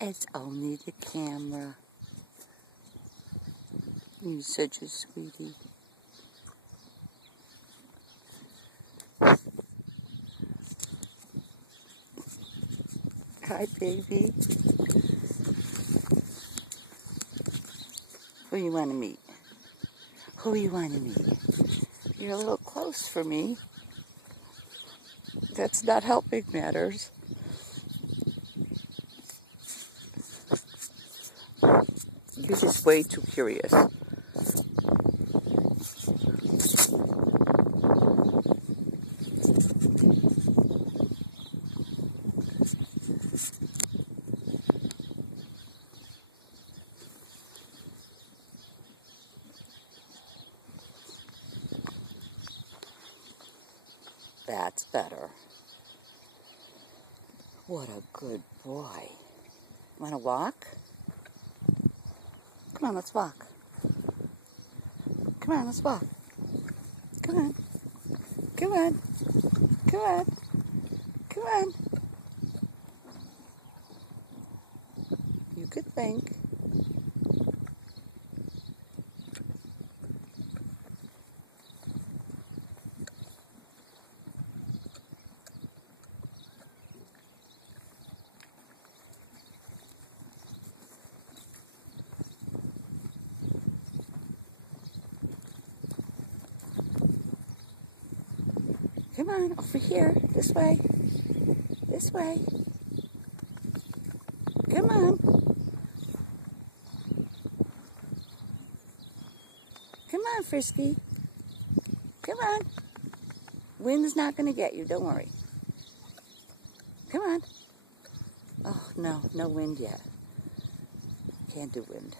It's only the camera. You're such a sweetie. Hi, baby. Who you want to meet? Who you want to meet? You're a little close for me. That's not helping matters. You're just way too curious. That's better. What a good boy. Want to walk? Come on, let's walk. Come on, let's walk. Come on. Come on. Come on. Come on. You could think. Come on, over here. This way. This way. Come on. Come on, Frisky. Come on. Wind's not going to get you. Don't worry. Come on. Oh, no. No wind yet. Can't do wind.